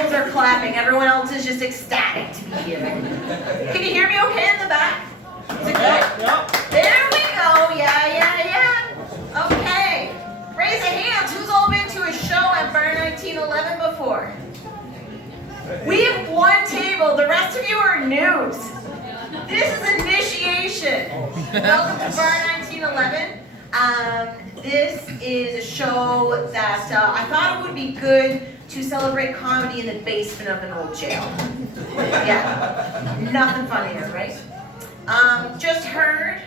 peoples are clapping. Everyone else is just ecstatic to be here. Can you hear me okay in the back? Is it good? There we go. Yeah. Okay. Raise a hand. Who's all been to a show at Bar 1911 before? We have one table. The rest of you are noobs. This is initiation. Welcome to Bar 1911. This is a show that I thought it would be good to celebrate comedy in the basement of an old jail. Yeah, nothing funnier, right? Just heard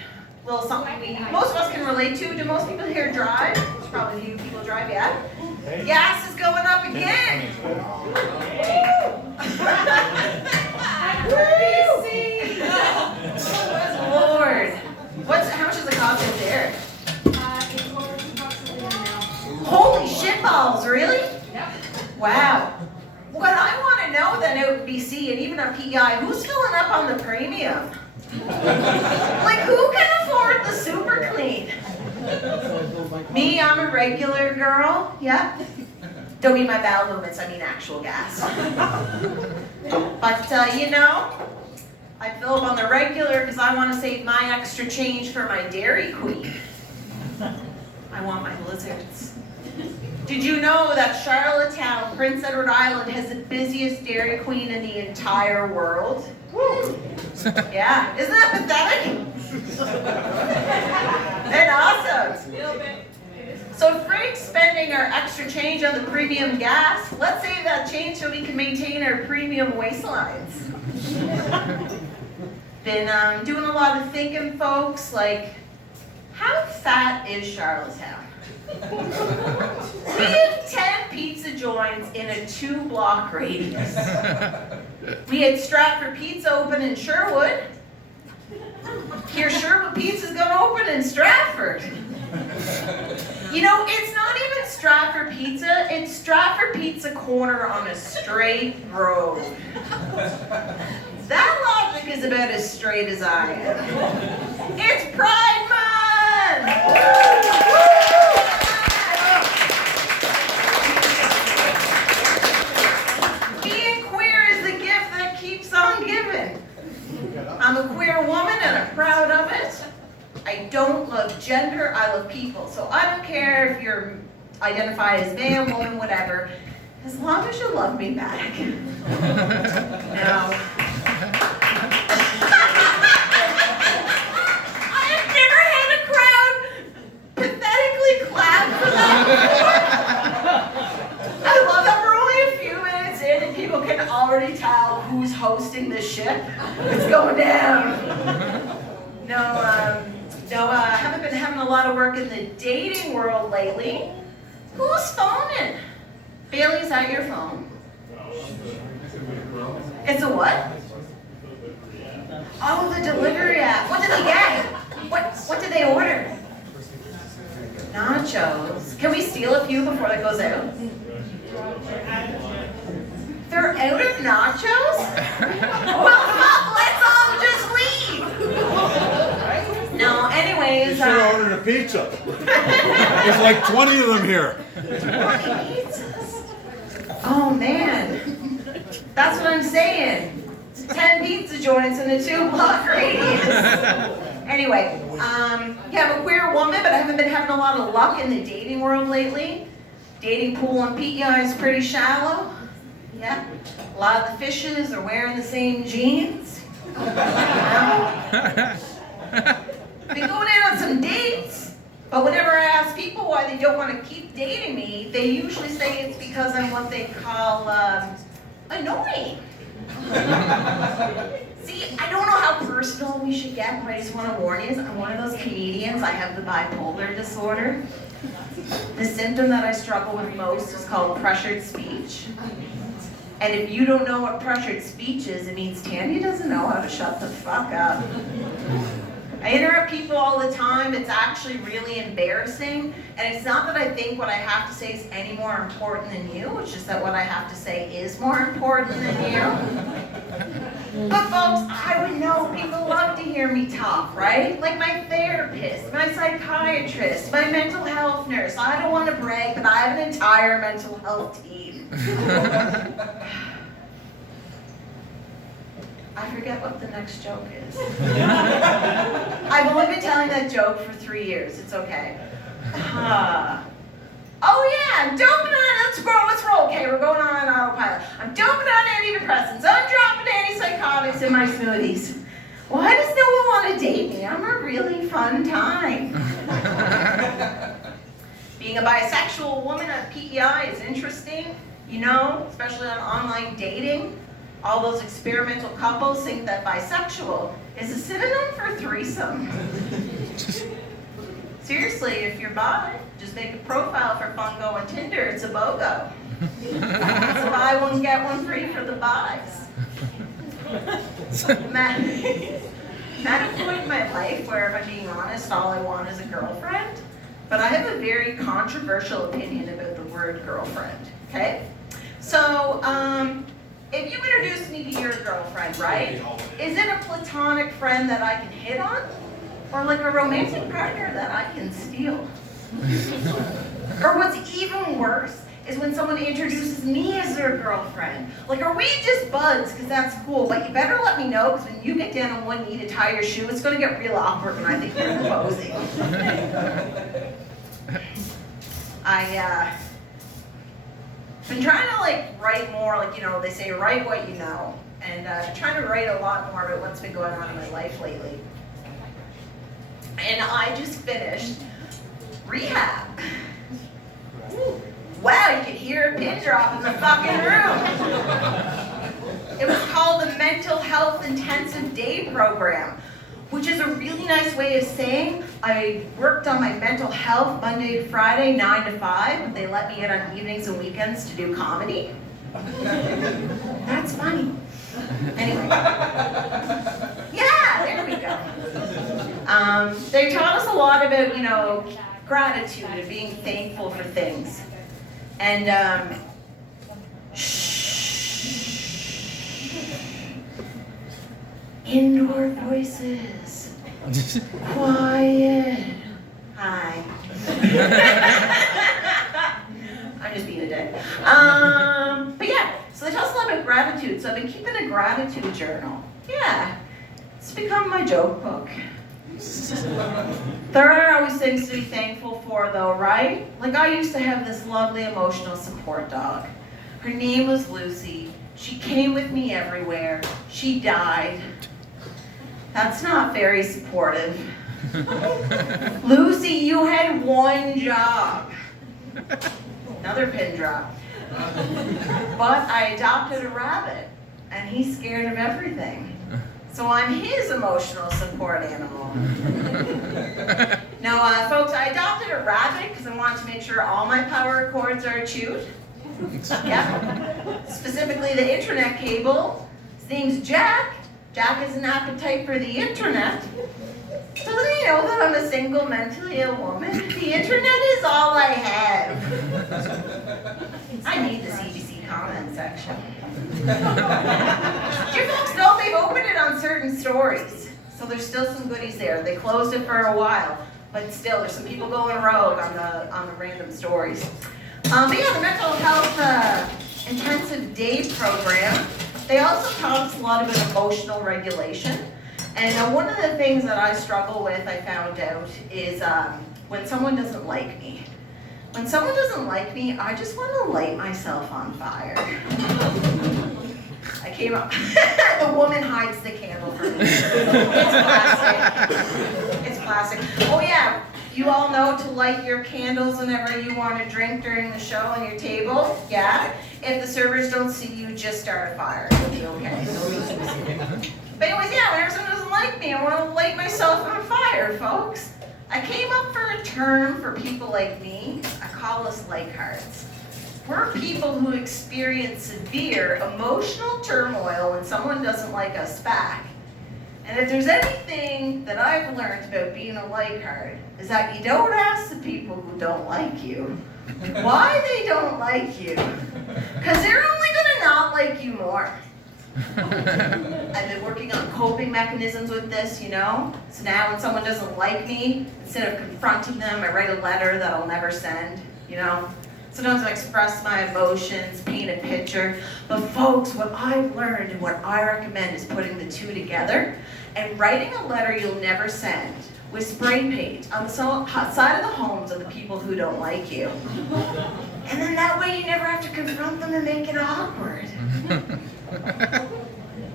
a little something most of us can relate to. Do most people here drive? There's probably a few people drive, yeah? Gas is going up again. Lord. How much is the cost up there? Holy shitballs, really? Yep. Wow. What I want to know then out in BC and even on PEI, who's filling up on the premium? Like, who can afford the super clean? Me, I'm a regular girl, yeah. Don't mean my bowel movements, I mean actual gas. But, I fill up on the regular because I want to save my extra change for my Dairy Queen. I want my blizzards. Did you know that Charlottetown, Prince Edward Island, has the busiest Dairy Queen in the entire world? Woo. Yeah, isn't that pathetic? And awesome. So Frank's spending our extra change on the premium gas. Let's save that change so we can maintain our premium waistlines. Been doing a lot of thinking, folks, like, how fat is Charlottetown? We have 10 pizza joints in a 2-block radius. We had Stratford Pizza open in Sherwood. Here, Sherwood Pizza's gonna open in Stratford. It's not even Stratford Pizza, it's Stratford Pizza Corner on a straight road. That logic is about as straight as I am. It's Pride Month! Being queer is the gift that keeps on giving. I'm a queer woman and I'm proud of it. I don't love gender, I love people. So I don't care if you're identified as man, woman, whatever, as long as you love me back. Now, I have never had a crowd pathetically clap for that before. I love that we're only a few minutes in and people can already tell who's hosting this ship. It's going down. No, I haven't been having a lot of work in the dating world lately. Who's phoning? Bailey, is that your phone? It's a what? Oh, the delivery app. What did they get? What did they order? Nachos. Can we steal a few before that goes out? They're out of nachos? Well, fuck, let's all just leave. No, anyways. You should have ordered a pizza. There's like 20 of them here. 20 pizzas? Oh, man. That's what I'm saying. 10 pizza joints in a 2-block radius. Anyway, I'm a queer woman, but I haven't been having a lot of luck in the dating world lately. Dating pool on PEI is pretty shallow. Yeah, a lot of the fishes are wearing the same jeans. Been going out on some dates, but whenever I ask people why they don't want to keep dating me, they usually say it's because I'm what they call annoying. See, I don't know how personal we should get, but I just want to warn you, I'm one of those comedians. I have the bipolar disorder. The symptom that I struggle with most is called pressured speech. And if you don't know what pressured speech is, it means Tanya doesn't know how to shut the fuck up. I interrupt people all the time. It's actually really embarrassing. And it's not that I think what I have to say is any more important than you. It's just that what I have to say is more important than you. But folks, I would know people love to hear me talk, right? Like my therapist, my psychiatrist, my mental health nurse. I don't want to brag, but I have an entire mental health team. I forget what the next joke is. I've only been telling that joke for 3 years. It's okay. Oh yeah, I'm doping on, let's roll. Okay, we're going on autopilot. I'm doping on antidepressants. I'm dropping antipsychotics in my smoothies. Why does no one want to date me? I'm a really fun time. Being a bisexual woman at PEI is interesting, you know, especially on online dating. All those experimental couples think that bisexual is a synonym for threesome. Seriously, if you're bi, just make a profile for Fungo and Tinder. It's a BOGO. So buy one, get one free for the bis. I'm at a point in my life where, if I'm being honest, all I want is a girlfriend. But I have a very controversial opinion about the word girlfriend, okay? So, if you introduce me to your girlfriend, right? Is it a platonic friend that I can hit on? Or like a romantic partner that I can steal? Or what's even worse is when someone introduces me as their girlfriend. Like, are we just buds? Because that's cool, but you better let me know, because when you get down on one knee to tie your shoe, it's going to get real awkward when I think you're proposing. Been trying to write more, they say write what you know, and trying to write a lot more about what's been going on in my life lately. And I just finished rehab. Wow, you could hear a pin drop in the fucking room. It was called the Mental Health Intensive Day Program, which is a really nice way of saying I worked on my mental health Monday to Friday, 9 to 5, but they let me in on evenings and weekends to do comedy. That's funny. Anyway. Yeah, there we go. They taught us a lot about, gratitude and being thankful for things. And, indoor voices. Quiet. Hi. I'm just being a dick. But yeah, so they tell us a lot about gratitude. So I've been keeping a gratitude journal. Yeah, it's become my joke book. There are always things to be thankful for though, right? Like I used to have this lovely emotional support dog. Her name was Lucy. She came with me everywhere. She died. That's not very supportive. Lucy, you had one job. Another pin drop. But I adopted a rabbit, and he's scared of everything. So I'm his emotional support animal. Now, folks, I adopted a rabbit because I wanted to make sure all my power cords are chewed. Yep. Specifically the internet cable. His name's Jack. Jack has an appetite for the internet. Doesn't he know that I'm a single, mentally ill woman? The internet is all I have. I need the CBC comment section. Do you folks know they've opened it on certain stories? So there's still some goodies there. They closed it for a while, but still there's some people going rogue on the random stories. But yeah, the Mental Health Intensive Day Program. They also taught us a lot about emotional regulation. And one of the things that I struggle with, I found out, is when someone doesn't like me. When someone doesn't like me, I just want to light myself on fire. I came up, the woman hides the candle for me. It's plastic. It's plastic. Oh yeah, you all know to light your candles whenever you want to drink during the show on your table. Yeah? If the servers don't see you, just start a fire. It'll be okay. But anyways, yeah, whenever someone doesn't like me, I want to light myself on fire, folks. I came up for a term for people like me. I call us like-hearts. We're people who experience severe emotional turmoil when someone doesn't like us back. And if there's anything that I've learned about being a like-heart, is that you don't ask the people who don't like you why they don't like you. Because they're only going to not like you more. I've been working on coping mechanisms with this, you know? So now when someone doesn't like me, instead of confronting them, I write a letter that I'll never send, you know? Sometimes I express my emotions, paint a picture. But folks, what I've learned and what I recommend is putting the two together and writing a letter you'll never send with spray paint on the side of the homes of the people who don't like you. And then that way you never have to confront them and make it awkward.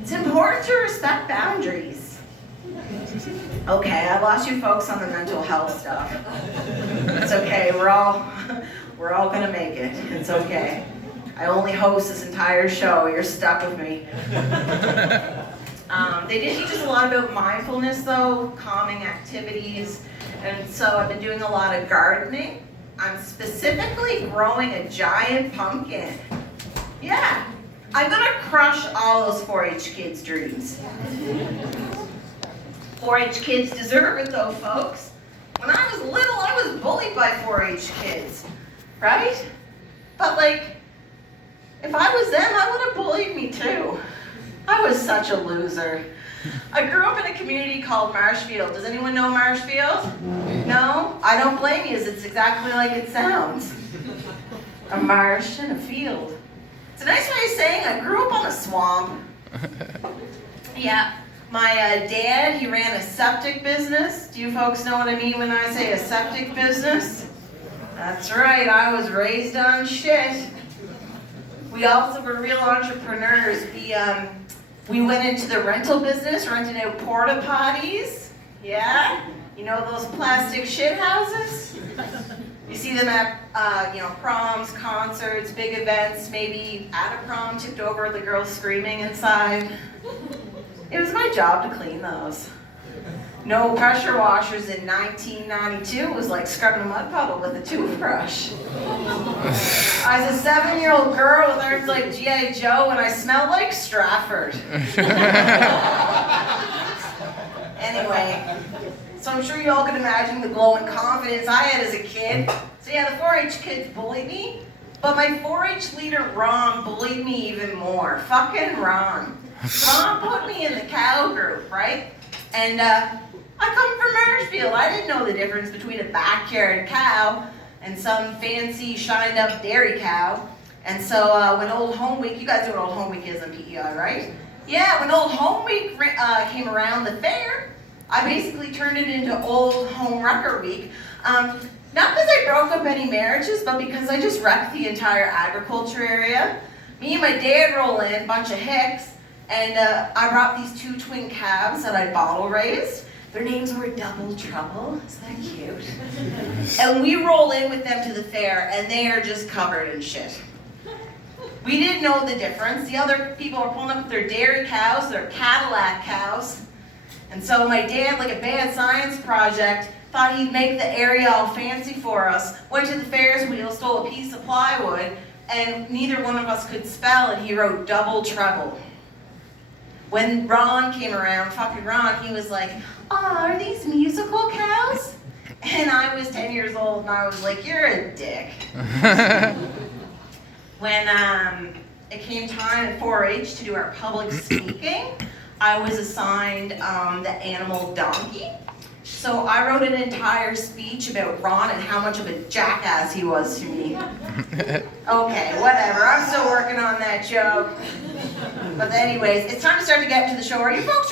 It's important to respect boundaries. Okay, I lost you folks on the mental health stuff. It's okay, we're all gonna make it. It's okay. I only host this entire show, you're stuck with me. They did teach us a lot about mindfulness though, calming activities, and so I've been doing a lot of gardening. I'm specifically growing a giant pumpkin. Yeah, I'm gonna crush all those 4-H kids' dreams. 4-H kids deserve it though, folks. When I was little, I was bullied by 4-H kids, right? But like, if I was them, I would have bullied me too. I was such a loser. I grew up in a community called Marshfield. Does anyone know Marshfield? No? I don't blame you, it's exactly like it sounds. A marsh and a field. It's a nice way of saying I grew up on a swamp. Yeah, my dad, he ran a septic business. Do you folks know what I mean when I say a septic business? That's right, I was raised on shit. We also were real entrepreneurs. We went into the rental business, renting out porta potties. Yeah? You know those plastic shit houses? You see them at, proms, concerts, big events, maybe at a prom, tipped over, the girls screaming inside. It was my job to clean those. No pressure washers in 1992 was like scrubbing a mud puddle with a toothbrush. I was a 7-year-old girl with arms like G.I. Joe and I smelled like Stratford. Anyway, so I'm sure you all can imagine the glowing confidence I had as a kid. So yeah, the 4-H kids bullied me, but my 4-H leader Ron bullied me even more. Fucking Ron. Ron put me in the cow group, right? And I come from Marshfield. I didn't know the difference between a backyard cow and some fancy shined up dairy cow. And so when Old Home Week, you guys know what Old Home Week is on PEI, right? Yeah, when Old Home Week came around, the fair, I basically turned it into Old Home Wrecker Week. Not because I broke up any marriages, but because I just wrecked the entire agriculture area. Me and my dad roll in, bunch of hicks, and I brought these 2 twin calves that I bottle raised. Their names were Double Trouble. Isn't that cute? And we roll in with them to the fair, and they are just covered in shit. We didn't know the difference. The other people were pulling up with their dairy cows, their Cadillac cows. And so my dad, like a bad science project, thought he'd make the area all fancy for us. Went to the Ferris wheel, stole a piece of plywood, and neither one of us could spell, and he wrote Double Trouble. When Ron came around, fucking Ron, he was like, "Oh, are these musical cows?" And I was 10 years old, and I was like, "You're a dick." When it came time at 4-H to do our public speaking, I was assigned the animal donkey. So I wrote an entire speech about Ron and how much of a jackass he was to me. Okay, whatever, I'm still working on that joke. But anyways, it's time to start to get to the show. Are you folks